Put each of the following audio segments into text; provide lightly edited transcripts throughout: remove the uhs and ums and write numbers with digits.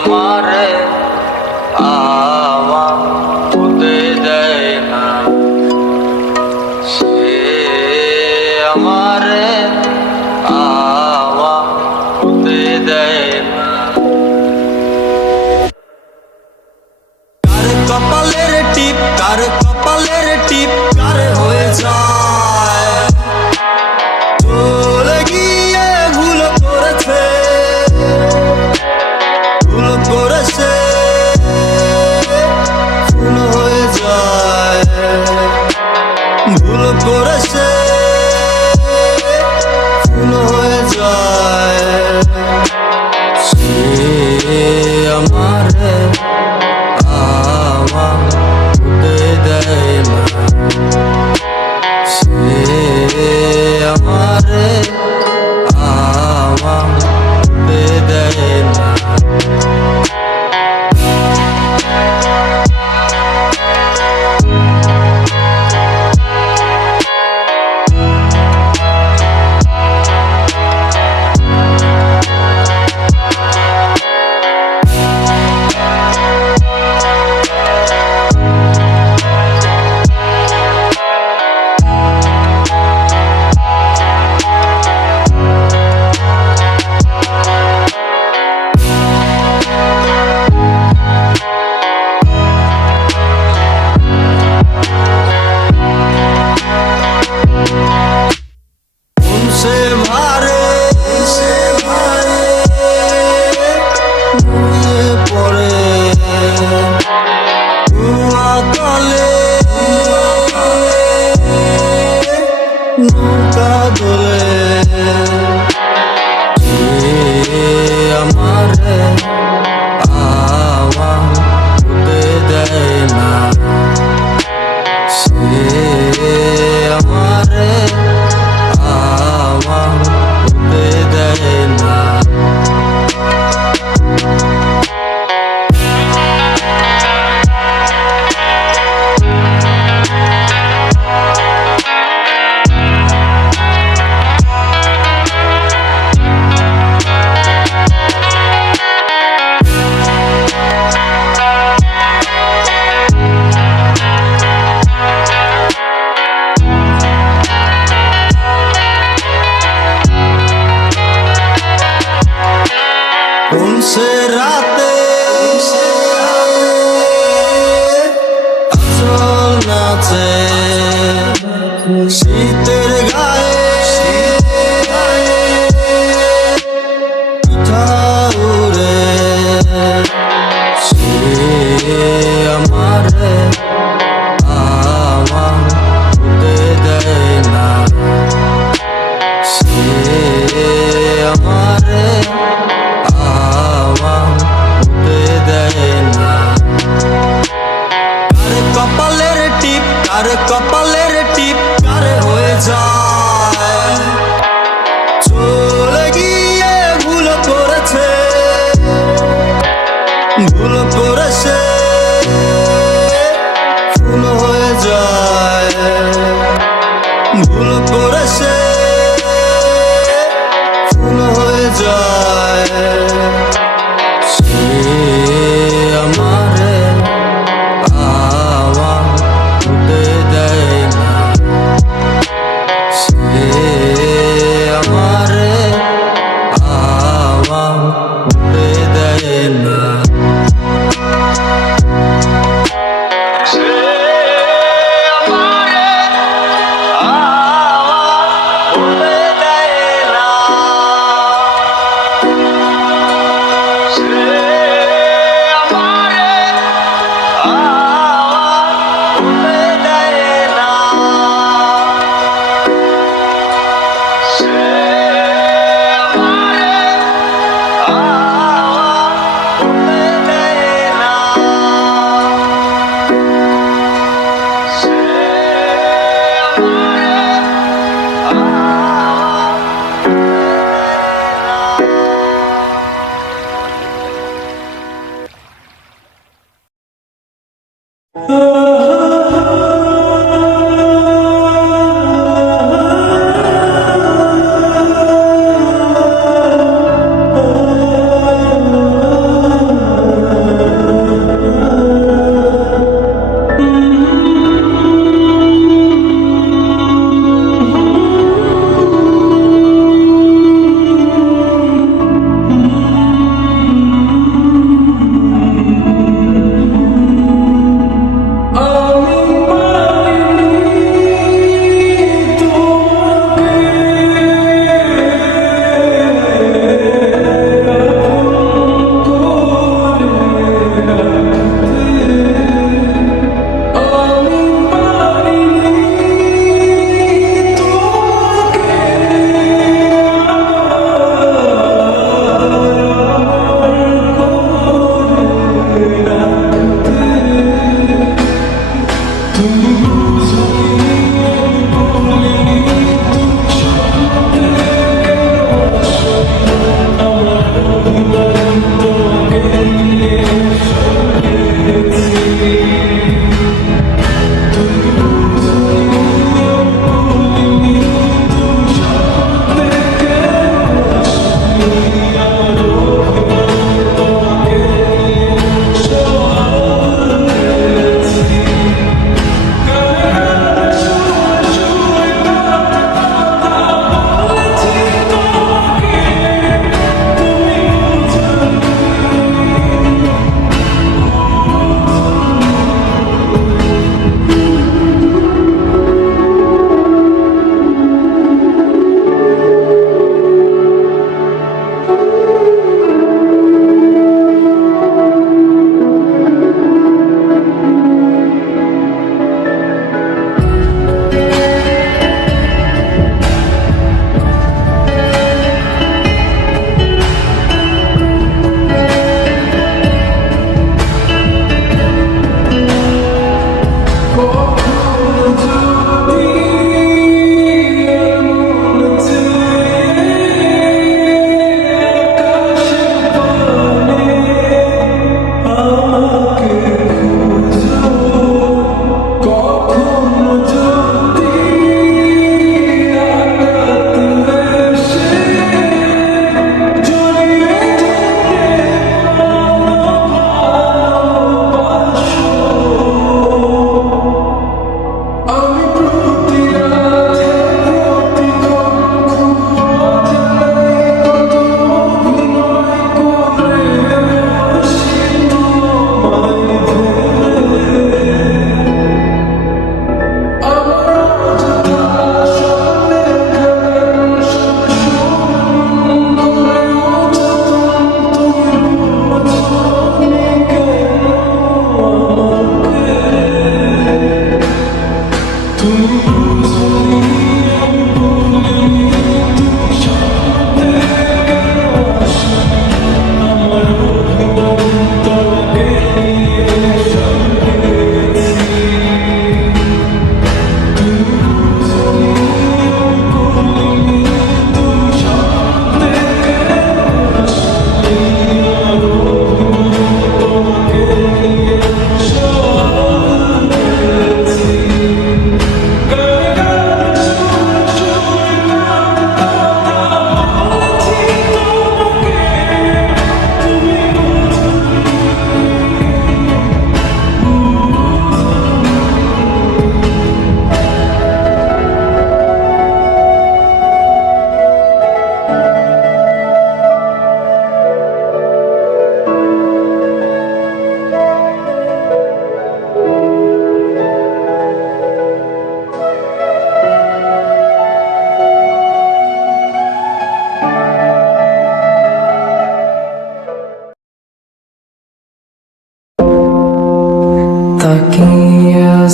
আমারে আওয়া হতে দেয় না, সে আমারে আওয়া হতে দেয় না। কার কপালের টিপ, কার কপালের টিপ কার হয়ে যায়, চলে গিয়ে ভুল করেছে, ভুল করেছে, ভুল হয়ে যায়, ভুল করেছে, ভুল হয়ে যায়। সে আমারে আওয়া হতে দেয় না, সে আমারে আওয়া হতে দেয় না। নৌকা দোলে আমারে আওয়া হতে দেয় না, সে আমারে আওয়া হতে দেয় না। কোন সে রাতে আচল নাচে, শীতের গায়ে পিঠা উড়ে, সে আমারে আওয়া হতে দেয় না, সে আমারে আওয়া হতে দেয় না। কার কপালের টিপ, কার কপালের টিপ কার হয়ে যায়, চলে গিয়ে ভুল করেছে, ভুল করেছে, ভুল হয়ে যায়, ভুল করেছে, ভুল হয়ে যায়। সে আমারে আওয়া হতে দেয় না, সে আমারে আওয়া হতে দেয় না। সে আমারে আওয়া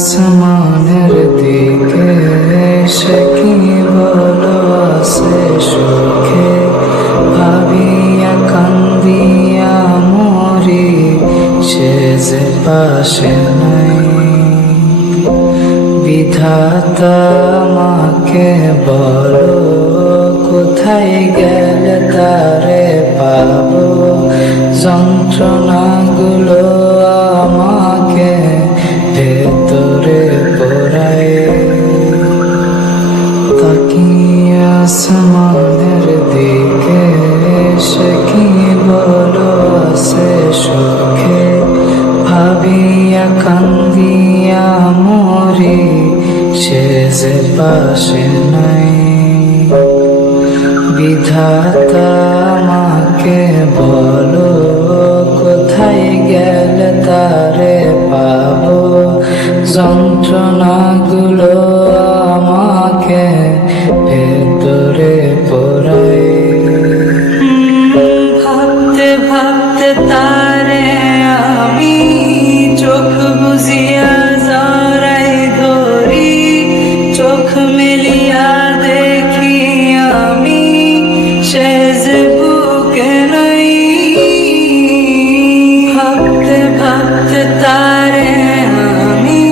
আসমানের দিকে সে কি বলো আছে সুখে ভাবিয়া কান্দিয়া মরি সে যে পাশে নাই বিধাতা আমাকে বলো কোথায় গেলে তারে পাবো যন্ত্রণাগুলো আমাকে ভেতরে পোড়ায় তাকিয়ে আসমানের দিকে সে কি বলো আছে সুখে ভাবিয়া কান্দিয়া মরি সে যে পাশে নাই বিধাতা আমাকে বলো কোথায় গেলে তারে পাবো যন্ত্রণাগুলো আমাকে ভেতরে পোড়ায় ভাবতে ভাবতে তারে আমি চোখ বুঝিয়া জড়াই ধরি চোখ মেলিয়া দেখি আমি সে যে বুকে নাই ভাবতে ভাবতে তারে আমি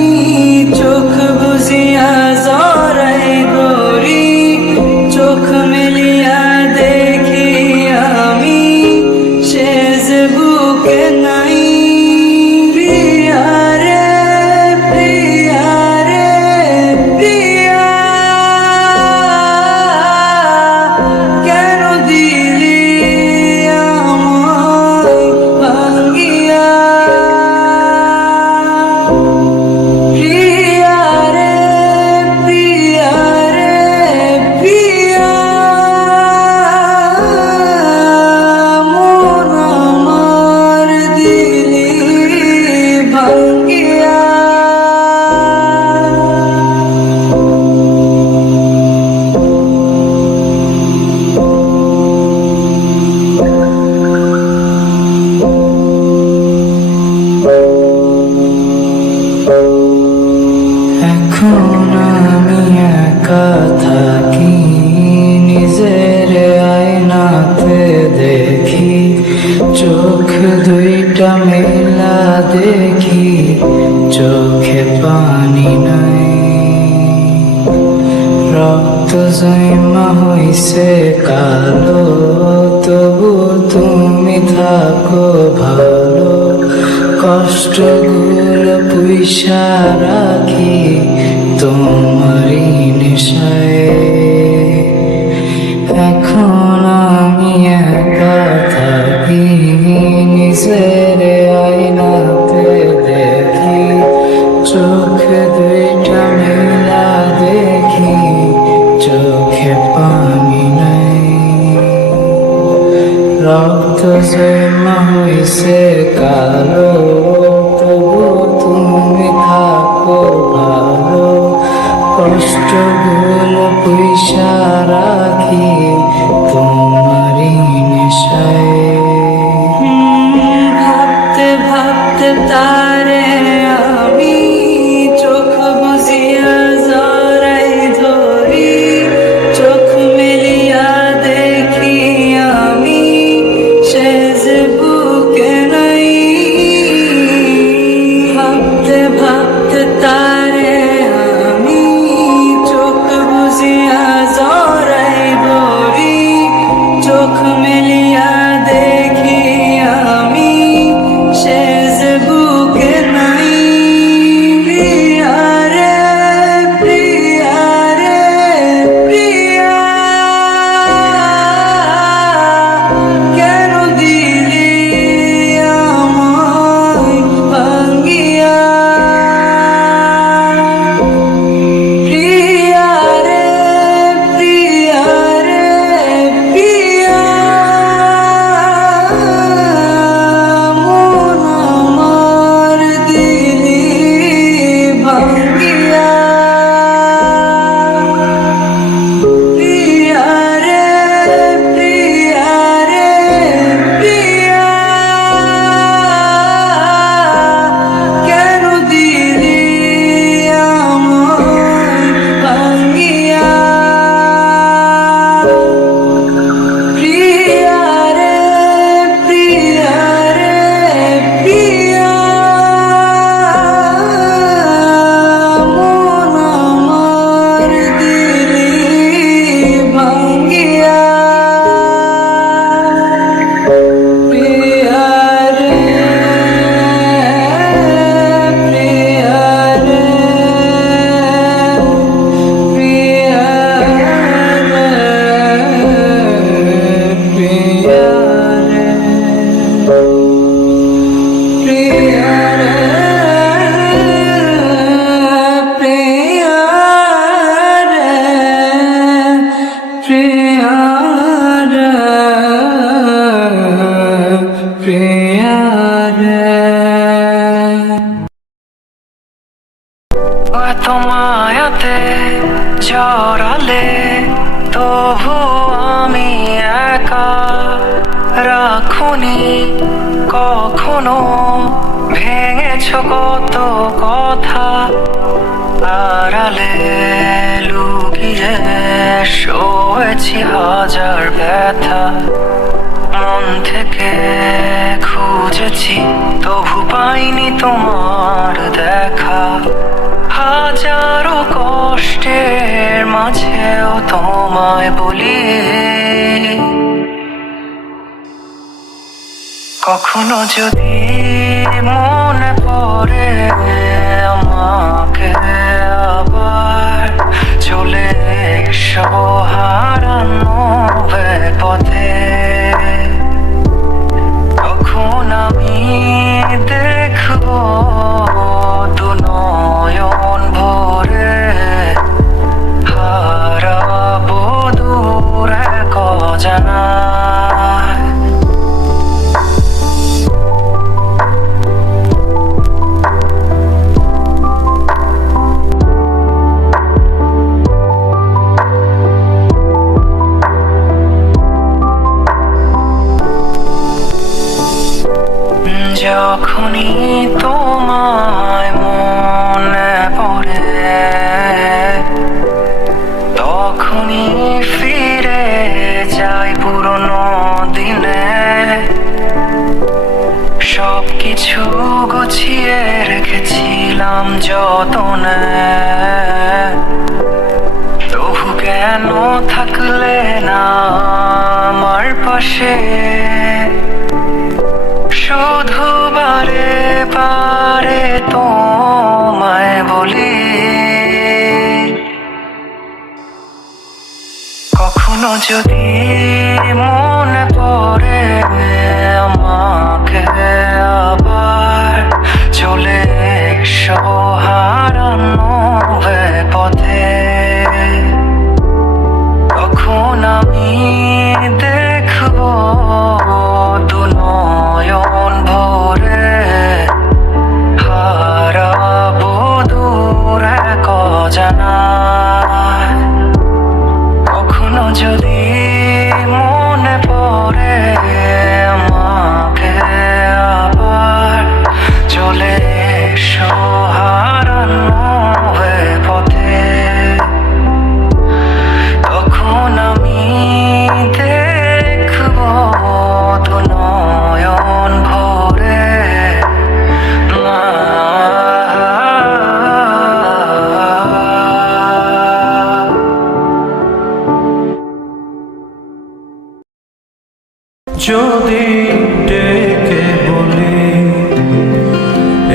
চোখ বুঝিয়া জড়াই ধরি চোখ মেলিয়া দেখি আমি সে যে বুকে নাই প্রিয়া রে প্রিয়া রে প্রিয়া কেন দিলি আমায় ভাঙিয়া প্রিয়া রে প্রিয়া রে প্রিয়া মন আমার দিলি ভাঙিয়া এখন আমি একা থাকি নিজের আয়নাতে দেখি চোখ দুইটা মেলা দেখি চোখে পানি নাই রক্ত জমা হইছে কালো তবু তুমি থাকো ভালো কষ্টগুলো পুইসা রাখি তোমারই নেশায় এখন আমি একা থাকি নিজের আয়নাতে দেখি চোখ দুইটা মেলা দেখি চোখে পানি নাই রক্ত জমা হইছে কালো তবু তুমি থাকো ভালো কষ্টগুলো পুইসা রাখি তোমারই নেশায় ভাবতে ভাবতে তারে আমি চোখ বুঝিয়া জড়াই ধরি চোখ মেলিয়া দেখি আমি সে যে বুকে নাই ভাবতে ভাবতে তারে আমি চোখ বুঝিয়া জড়াই ধরি এখনো ভেঙেছ কত কথা, আড়ালে লুকিয়ে সয়েছি হাজার ব্যথা। মন থেকে খুঁজেছি তবু পাইনি তোমার দেখা, হাজারো কষ্টের মাঝেও তোমায় বলি, কখনো যদি মনে পড়ে আমাকে আবার, চলে এসো হারানো পথে। তখন আমি দেখবো দু নয়ন ভরে, হারাবো দূর এক অজানায়। যখনই তোমায় মনে পড়ে, তখনই ফিরে যাই পুরনো দিনে। সবকিছু গুছিয়ে রেখেছিলাম যতনে, তবু কেন থাকলে না আমার পাশে। শুধু বারে বারে তোমায় বলি, কখনো যদি মনে পড়ে আমাকে আবার, চলে এসো হারানো পথে। তখন আমি দেখবো দু নয়ন ভরে, হারাবো দূর এক অজানায়। কখনো যদি মনে পড়ে আমাকে আবার, চলে এসো হারানো পথে। তখন আমি দেখবো দু নয়ন ভরে, যদি ডেকে বলি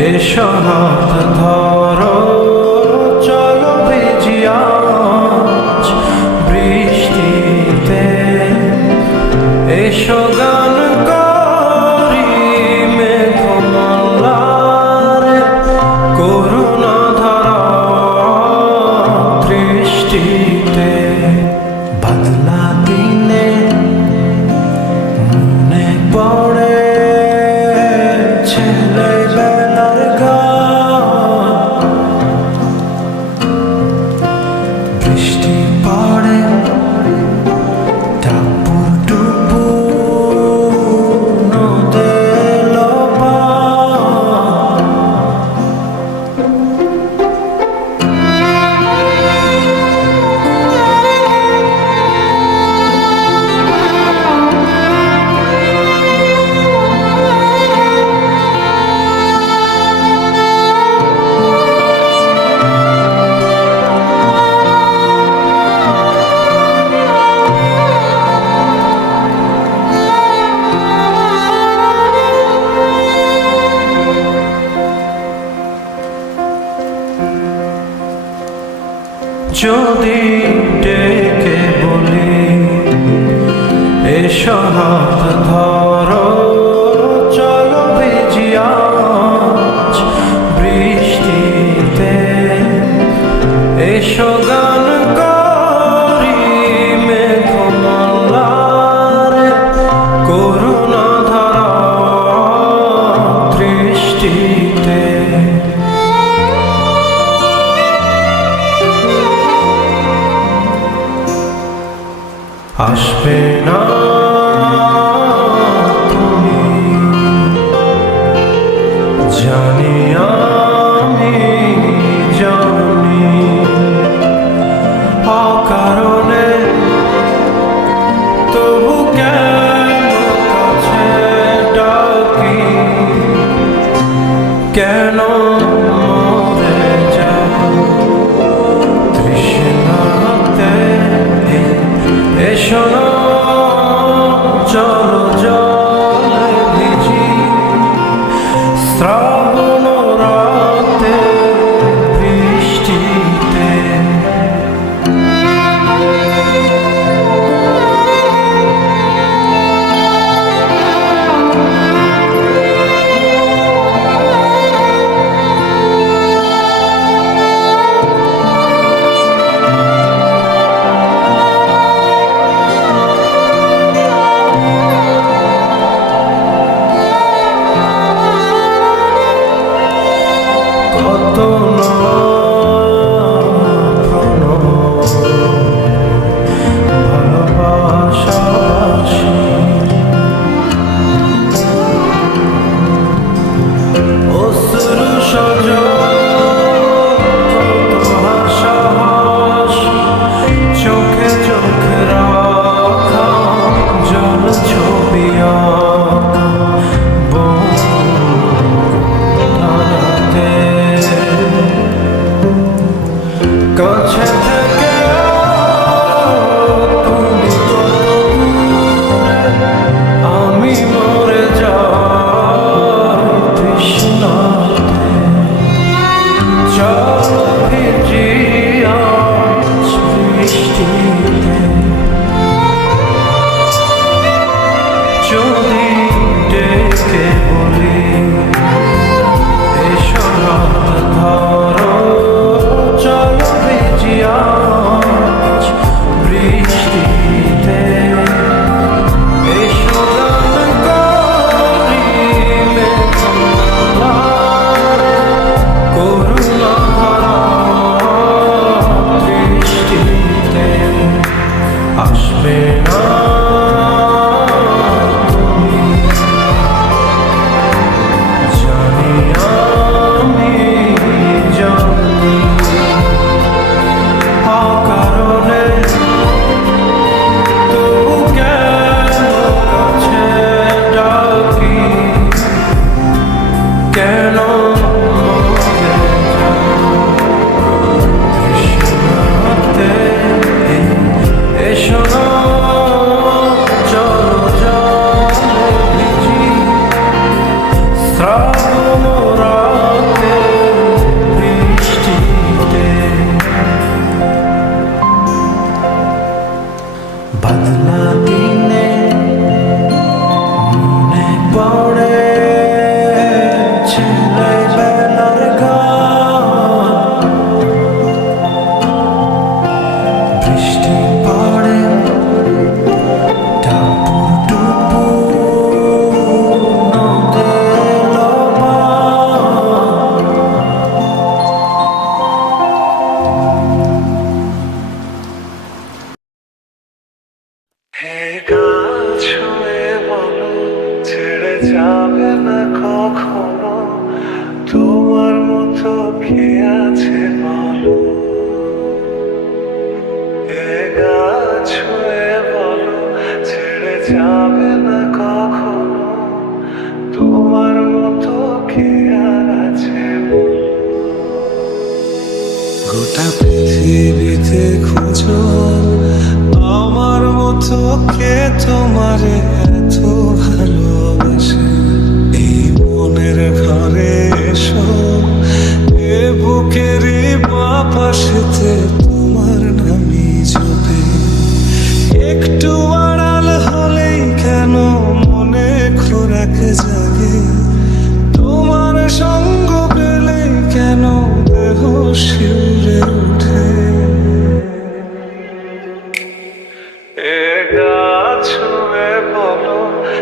এসো হাত ধরো, চলো ভিজি আজ বৃষ্টিতে। এসো গান করি মেঘমালারে, করুণা ধারা দৃষ্টিতে। বাদলা দিনে মনে পড়ে ছেলেবেলার গান, বৃষ্টি পড়ে টাপুর টুপুর নদে লবান। যদি ডেকে বলি এসো হাত ধরো, চলো ভিজি আজ বৃষ্টিতে। এসো গান করি মেঘমালারে, করুণা ধারা দৃষ্টিতে। আসবে না তুমি কে বলি এসো হাত ধরো চলো ভিজি আজ বৃষ্টিতে এসো গান করিলে তোমার করুণা ভরা দৃষ্টিতে আসবে না তুমি জানি আমি জানি অকারণে তবু কেন কাছে ডাকি কেন মরে যাও তৃষ্ণাতে এসো না চলো জলে ভিজি শ্রাবণ রাতে বৃষ্টিতে বদলা দিনে মনে পড়ে ছেলেবেলার গান বৃষ্টি পড়ে টাপুর টুপুর নদে লবণ হে গাছ হয়ে বলো ছেড়ে যাবে না কখনো তোমার মতো কে আছে বলো হে গাছ হয়ে বলো ছেড়ে যাবে না কখনো তোমার মতো কে আর আছে বলো গোটা পৃথিবীতে খুঁজো আমার মতো কে তোমারে এত ভালোবাসে এই মনের ঘরে এসো এ বুকের বাপাশেতে তোমার নামই জপে একটু আড়াল হলেই কেন মনে খোরাক জাগে তোমার সঙ্গ পেলেই কেন দেহ শিউরে ওঠে এ গাছ হয়ে বলো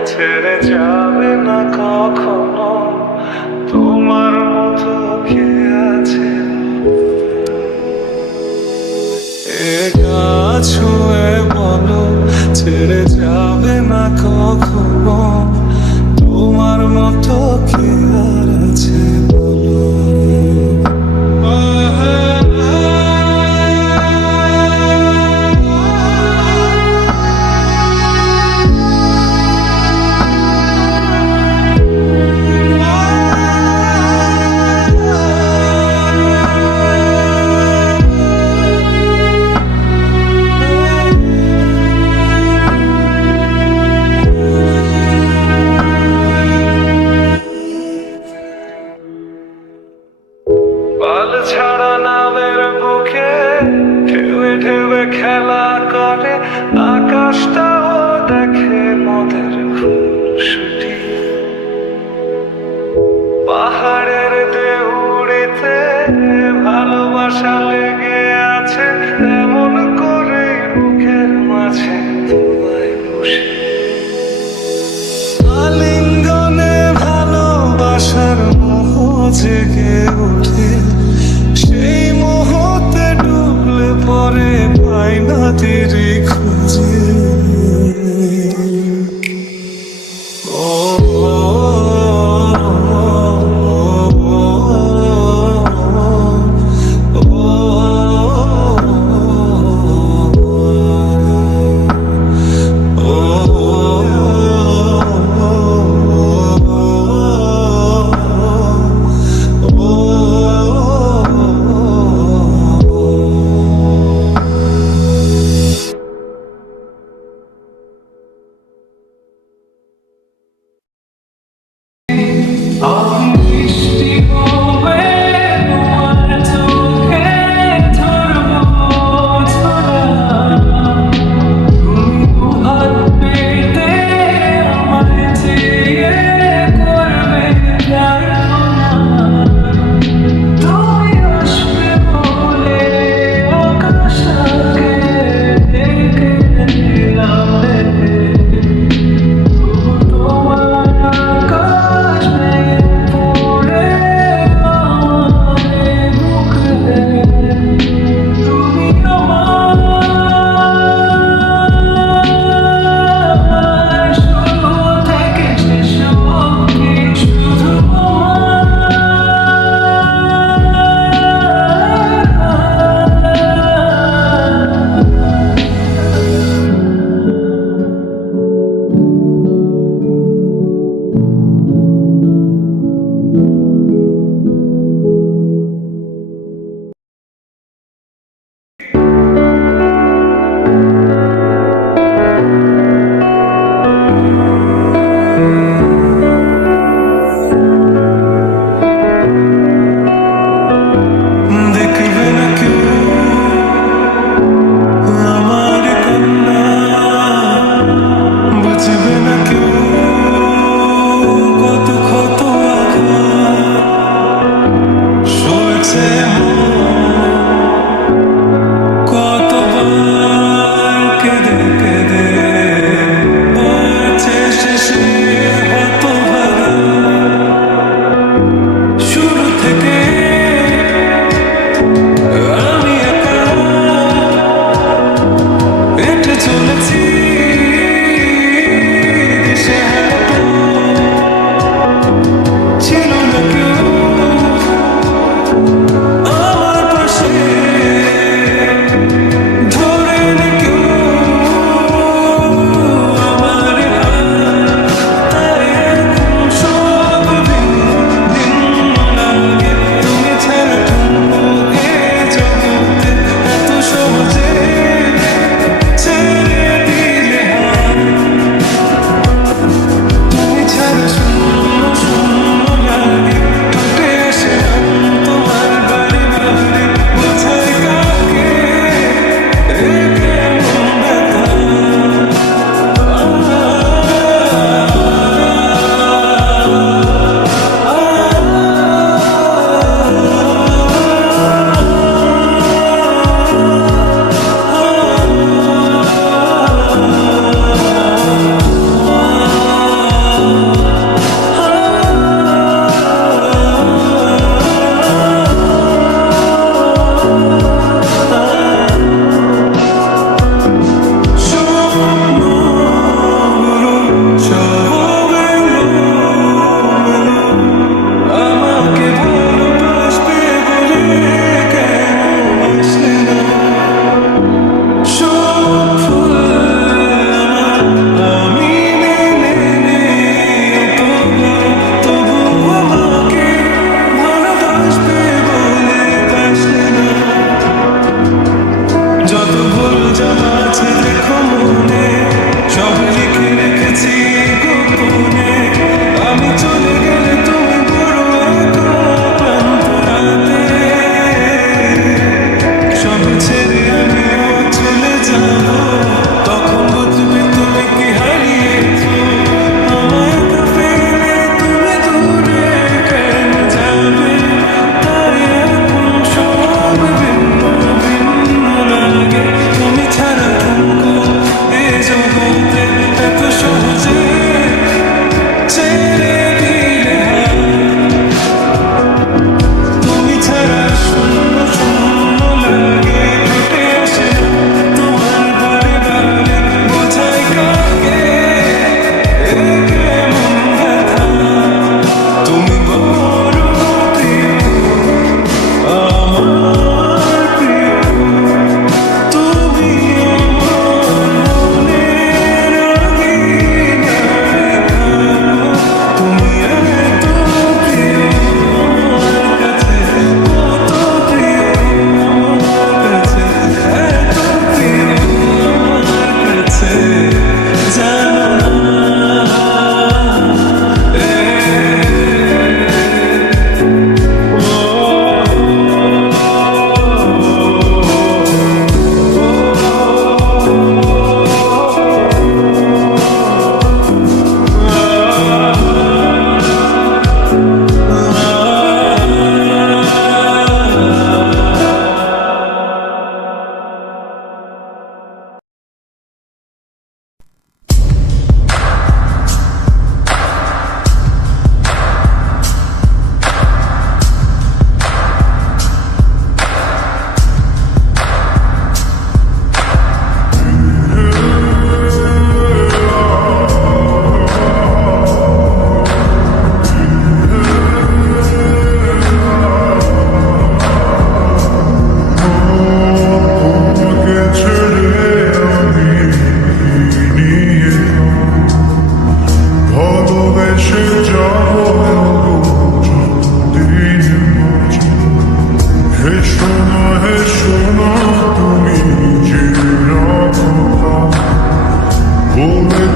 ছেড়ে যাবে না কখনো তোমার মতো কে আছে এ গাছ হয়ে বলো ছেড়ে যাবে না কখনো তোমার মতো কে আর আছে বলো পাল ছাড়া নামের বুকে ঢেউে ঢেউে খেলা করে আকাশটাও দেখে মোদের খুনসুটি পাহাড়ের দেউড়িতে ভালোবাসা লেগে আছে এমন করে বুকের মাঝে তোমায় বসে আলিঙ্গনে ভালোবাসার মোহ জেগে ওঠে সেই মোহতে ডুবলে পরে পাই না তীরে খুঁজে ও Oh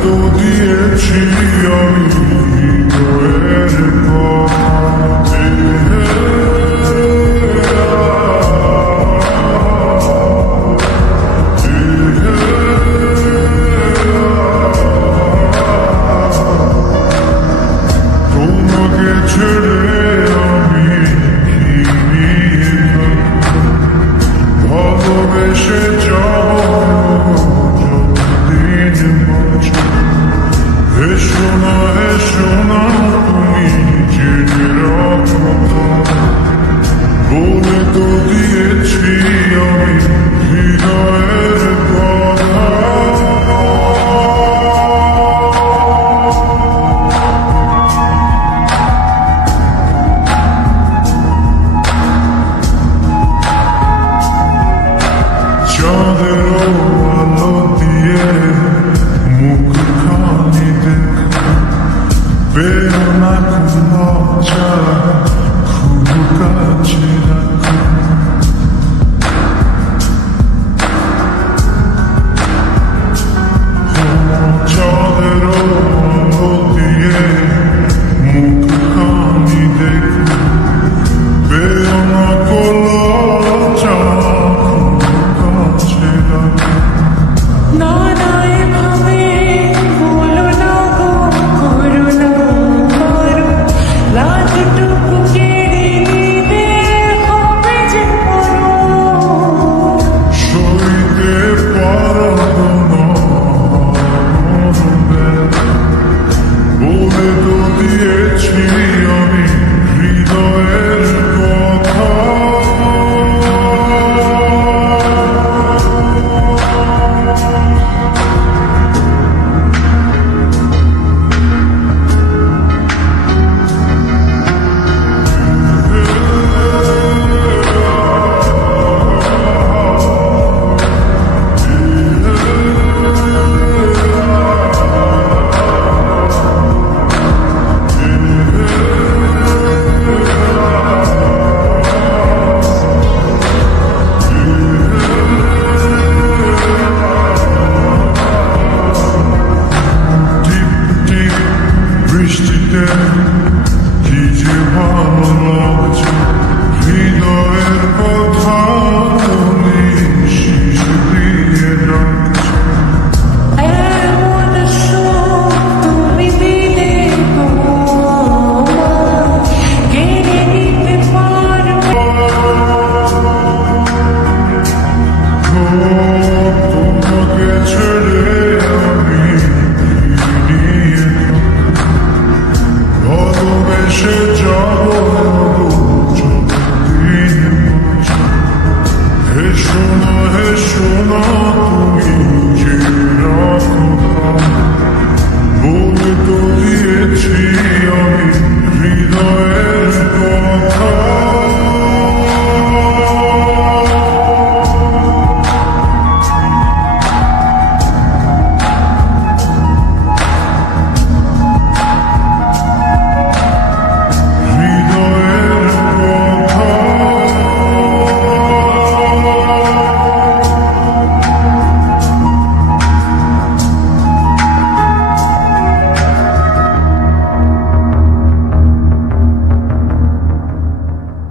তো দিয়েছি আমি হৃদয়ের কথা। তোমাকে ছেড়ে আমি কি নিয়ে থাকবো? ভালোবেসে যাব যতদিন বাঁচব। হেসো না তুমি জেনে রাখো বলে তো দিয়েছি আমি হৃদয়ের কথা। চাঁদের আলো দিয়ে মুখখানি দেখ, বেরো না লজ্জা খুব কাছে রাখো। চাঁদের আলো দিয়ে মুখখানি দেখ, বেরো না লজ্জা কাছে রাখো। না না এভাবে বলো না গো, করো না মারো, লাজটুকু কেড়ে নিতে হবে যে করো। সইতে পারবো না বলে তো দিয়েছি আমি হৃদয়ের কথা। টিপ টিপ বৃষ্টিতে কি যে ভালো লাগছে, হৃদয়ের কথা বলি শিশু দিয়ে ডাকছে। এমন সুখ তুমি দিলে গো আমার, কেড়ে নিতে পারবো। তোমাকে ছেড়ে আমি কি নিয়ে থাকবো? ভালোবেসে যাব যতদিন বাঁচব। হেসো না তুমি জেনে রাখো বলে তো দিয়েছি আমি হৃদয়ের কথা। হৃদয়ের কথা।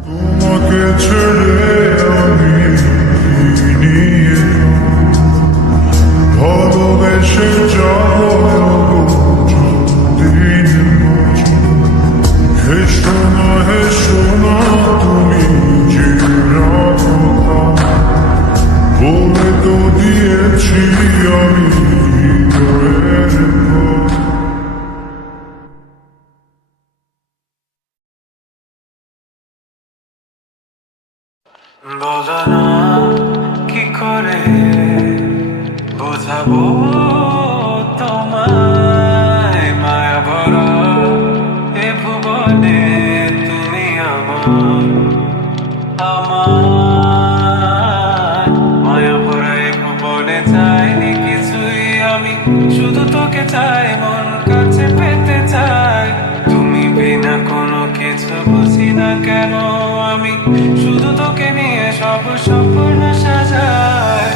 তোমাকে ছেড়ে আমি কি নিয়ে থাকবো? ভালোবেসে যাব যতদিন বাঁচব। হেসো না তুমি জেনে রাখো বলে তো দিয়েছি আমি হৃদয়ের কথা। বলো না কি করে বোঝাবো তোমায়, মায়া ভরা এ ভুবনে তুমি আমার। মায়া ভরা এ ভুবনে চাইনি কিছুই আমি, শুধু তোকে চাই, মন কাছে পেতে চাই। তুমি বিনা কোনো কিছু বুঝি না কেন আমি, শুধু তোকে নিয়ে সব স্বপ্ন সাজাই।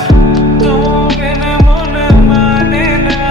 তুমি বিনা মনে মানে না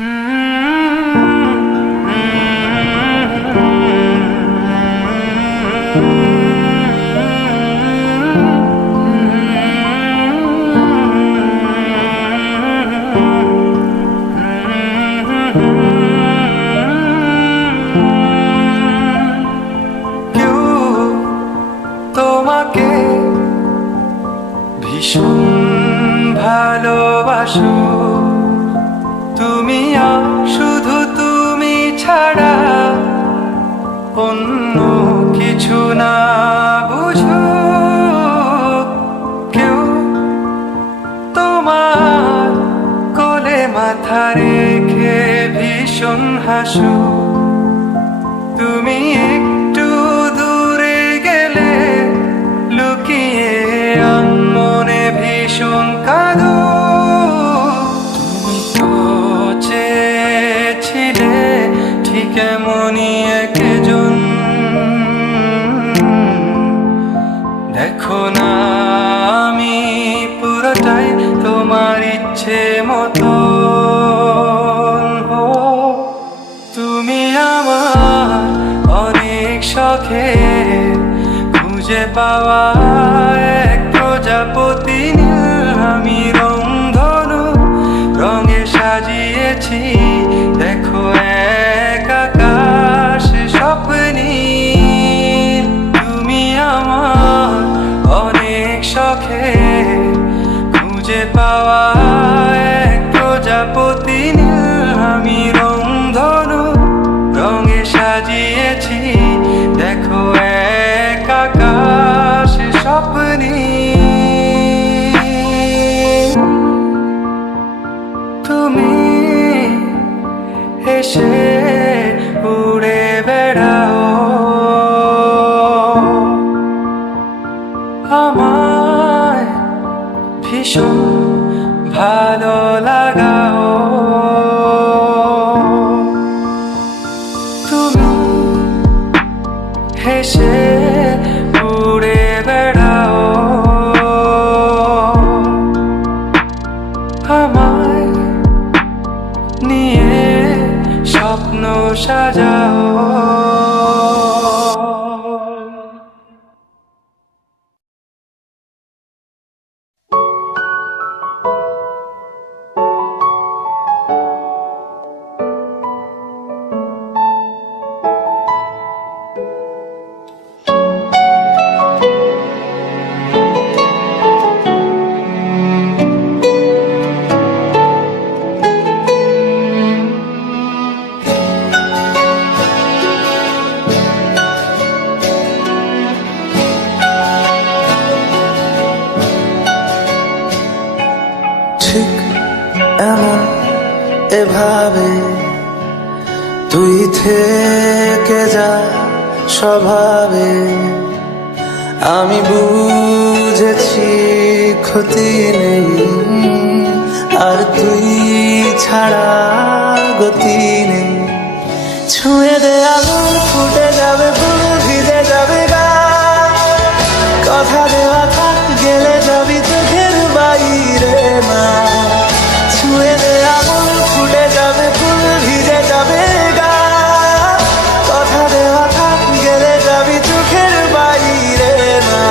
কেউ তোমাকে ভীষণ ভালোবাসো, তুমি আর শুধু তুমি ছাড়া অন্য কিছু না বুঝো। কেউ তোমার কোলে মাথা রেখে ভীষণ হাসো, তুমি একটু দূরে গেলে লুকিয়ে মনে ভীষণ কাঁদো। তুমি তো চেয়েছিলে ঠিক এমনই একজন, দেখো না আমি পুরোটাই তোমার ইচ্ছে মতো। তুমি আমার অনেক শখে খুঁজে পাওয়া এক প্রজাপতি নীল, আমি রংধনু রঙে সাজিয়েছি, দেখো এক আকাশ স্বপ্নীল। তুমি আমার অনেক শখে খুঁজে পাওয়া এক প্রজাপতি নীল, আমি রংধনু রঙে সাজিয়েছি, দেখো এক আকাশ স্বপ্নীল। তুমি এসে উড়ে বেড়াও, আমায় ভীষণ ভালো লাগাও। তুমি হেসে উড়ে বেড়াও, আমায় নিয়ে স্বপ্ন সাজাও। ঠিক এমন এভাবে তুই থেকে যা স্বভাবে, আমি বুঝেছি ক্ষতি নেই আর তুই ছাড়া গতি নেই। ছুঁয়ে দে আগুন ফুটে যাবে ফুল ভিজে যাবে গা, কথা দেওয়া থাক গেলে যাবি চোখের বাইরে না। ছুঁয়ে দে আগুন ফুটে যাবে ফুল ভিজে যাবে গা, কথা দেওয়া থাক গেলে যাবি চোখের বাইরে না।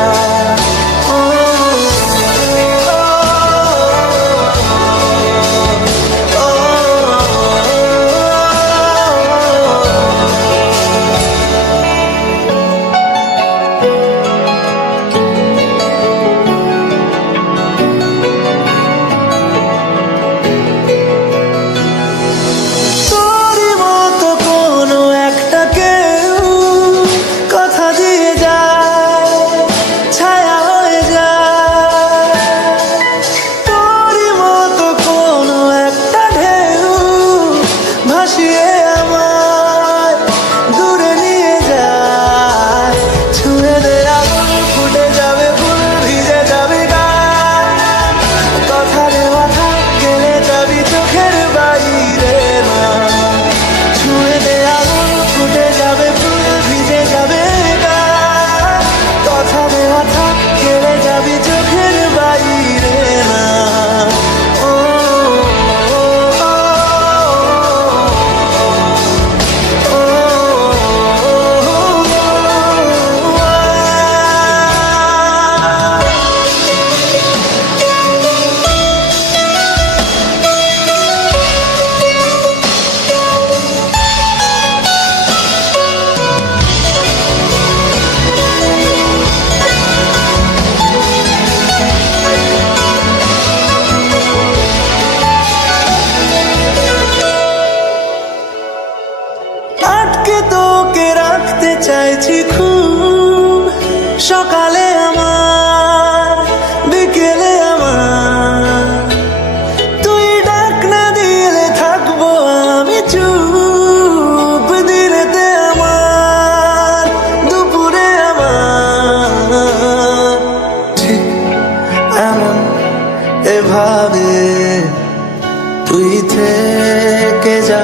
তুই থেকে যা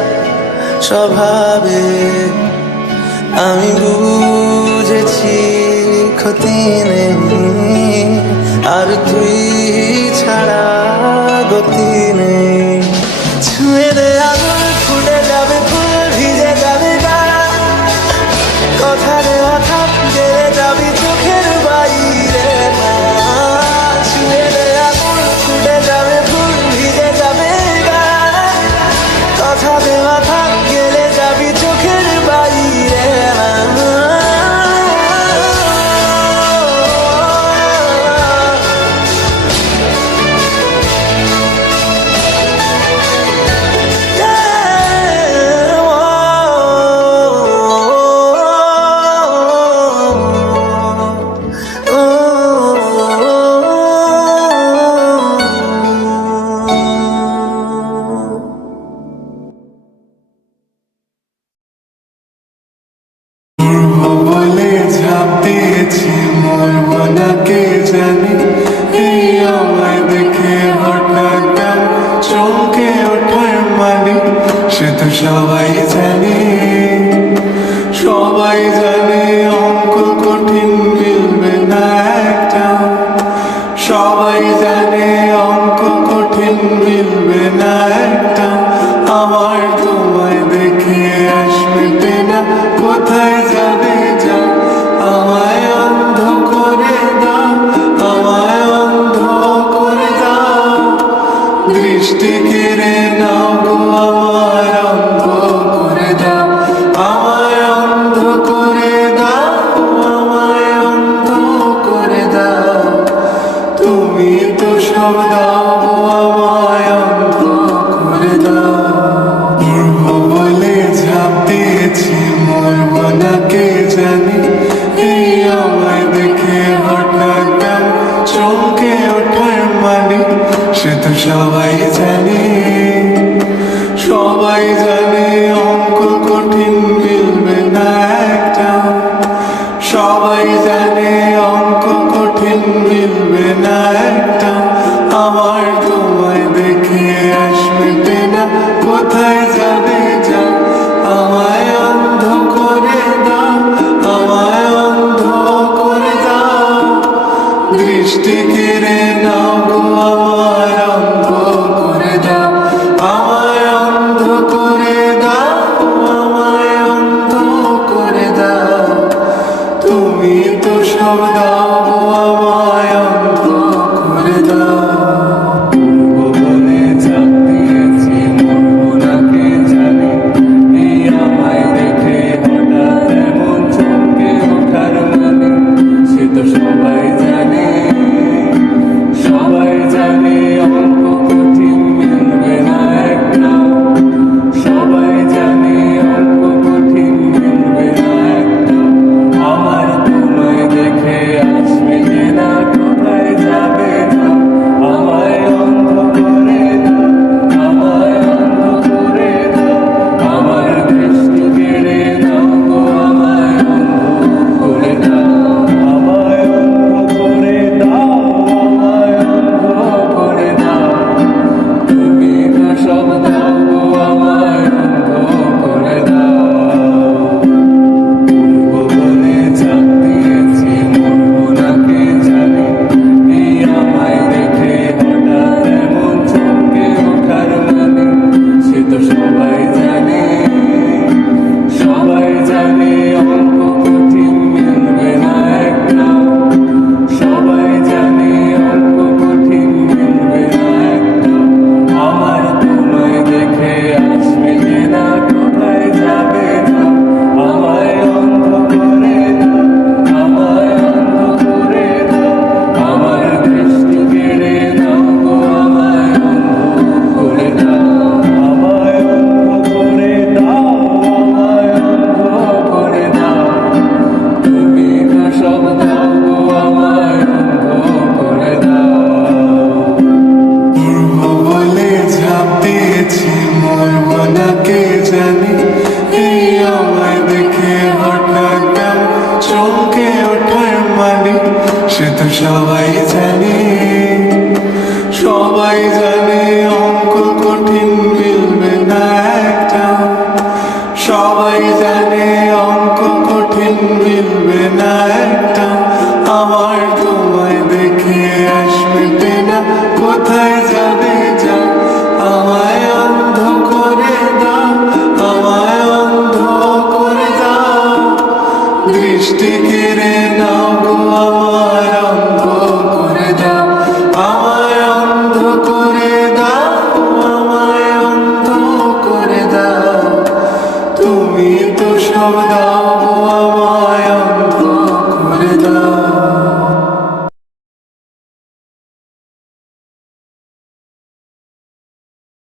স্বভাবে। আমি বুঝেছি ক্ষতি নেই, আর তুই ছাড়া গতি নেই। ছুঁয়ে দে আগুন, ফুটে যাবে ফুল, ভিজে যাবে গা। কথা রে কথা গেলে যাবি চোখের বাইরে না। ছুঁয়ে দে আগুন, ফুটে যাবে ফুল, ভিজে যাবে গা। কথা দে কথা গেলে যাবি চোখের বাইরে না। বলে ঝাঁপ দিয়েছি, মরবো না কে জানে। এই আমায় দেখে হঠাৎ চমকে ওঠার মানে, সে তো সবাই জানে। সবাই জানে অঙ্ক কঠিন, মিলবে না একটা। সবাই জানে অঙ্ক কঠিন, মিলবে না একটা। আমার তোমায় দেখে আসবে না, কোথায় যাবে যা। আমায় অন্ধ করে দাও, আমায় অন্ধ করে দাও। দৃষ্টি কেড়ে নাও গো, আমায় অন্ধ করে দাও। আমায় অন্ধ করে দাও, আমায় অন্ধ করে দাও। তুমি তো সব দাও গো, আমায় অন্ধ কেড়ে নাও গো আমায় অন্ধ করে দাও, আমায় অন্ধ করে দাও, আমায় অন্ধ করে দাও। তুমি তো সব দাও গো আমায় অন্ধ করে দাও।